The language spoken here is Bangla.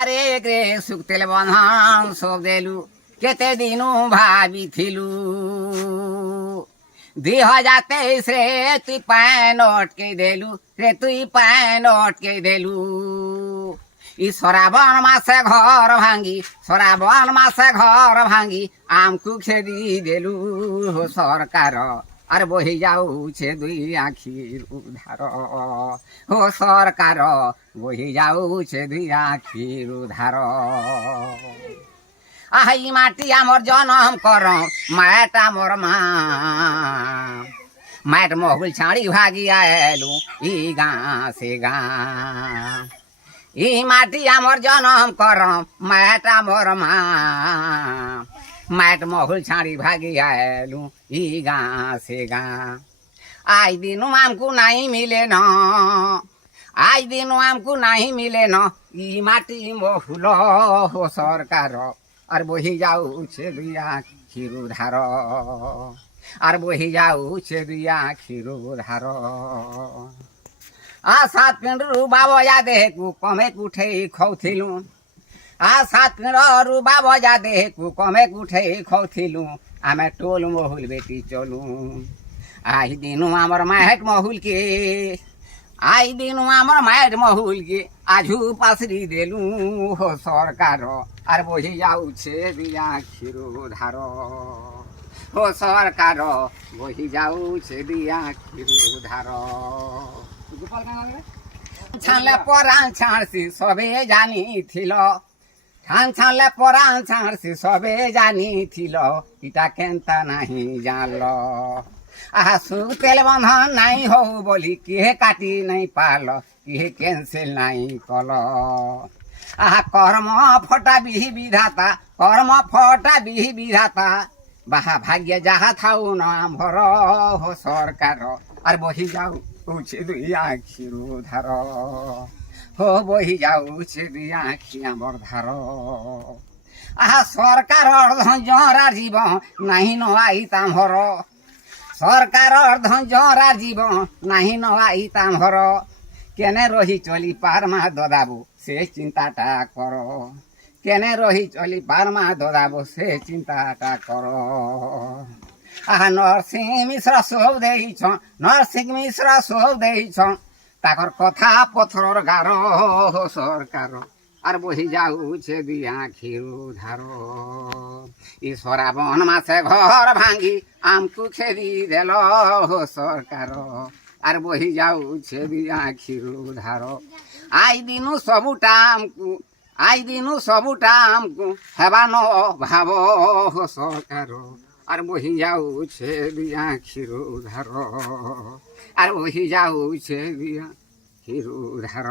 আরে রে শুক্তেল বন্ধন সব দেলু কেতে দিনু ভাবিথিলু 2023 রে তুই পান অটকে দেলু রে তুই পান অটকে দেলু ই শ্রাবণ মাসে ঘর ভাঙ্গি শ্রাবণ মাসে ঘর ভাঙ্গি আমকু খেদি দেলু সরকার আর বহি যাউছে দুই আখির উধার হো সরকার বহি যাউছে দুই আখির উধার আহাই মাটি আমার জনম কর মাট আমার মা মাট মহুল ছাড়ি ভাগি আলু ই গাঁ সে গাঁ ই মাটি আমার জনম কর মাট আমার মা মাট মহুল ছাড়ি ভাগি আলু ই গাঁ সে গাঁ আই দিনু আমকু নাই মিলে ন আই দিনু আমকু নাই মিলে ন ই মাটি মহুল হো সরকার আর বহি যাউছে দুই আখির উধার আর বহি যাউছে দুই আখির উধার आ सात पिंडरू बाबा जा देहकू कमे उठे खौथिलू आ सात पिंडरू बाबा जा देहकू कमे उठे खौथिलू आमे टोल महुल बेटी चलू आई दिनू आमर माहेट महुल के आई दिनू आमर माहेट महुल के आजू पासरी देलू हो सरकार आर बही जाउछे दुई आखिर उधार हो सरकार बही जाउछे दुई आखिर उधार ছানলে পরাণ ছাড়ছি সবে জানিছিল ঠান ছানলে পরাণ ছাড়ছি সবে জানিছিল ইটা কেনতা নাহি জানল আহা সুতেল বন্ধন নাই হও বলি কিহে কাটি নাই পাল কিহে ক্যান্সেল নাই কল আহা কর্ম ফটা বিহি বিধাতা কর্ম ফটা বিহি বিধাতা বাহা ভাগ্য যাহা থাও না ভর হো সরকার আর বহি যাও উছে দুই আখির উধার হো বহি যাউছে দুই আখি আমার ধার আহা সরকার ধঞ্জরার জীবন নাহি নয় তাম্ভর সরকার ধঞ্জরার জীবন নাহি নয় তাম্ভর কেনে রহি চলি পারমা দদাবু সে চিন্তাটা কর কেনে রহি চলি পারমা দদাবু সে চিন্তাটা কর আহা নরসিংহ মিশ্র সব দেইছ নরসিংহ মিশ্র সব দেইছ তাকর কথা পথর গার সরকার আর বহি যাউছে দুই আখির উধার ই শ্রাবণ মাসে ঘর ভাঙ্গি আমকু খেদি দেল সরকার আর বহি যাউছে দুই আখির উধার আই দিনু ସବୁটা আমকু আই দিনু ସବୁটা আমকু হেবা ন ভাব সরকার আর বহি যাউছে দুই আখির উধার আর বহি যাউছে দুই আখির উধার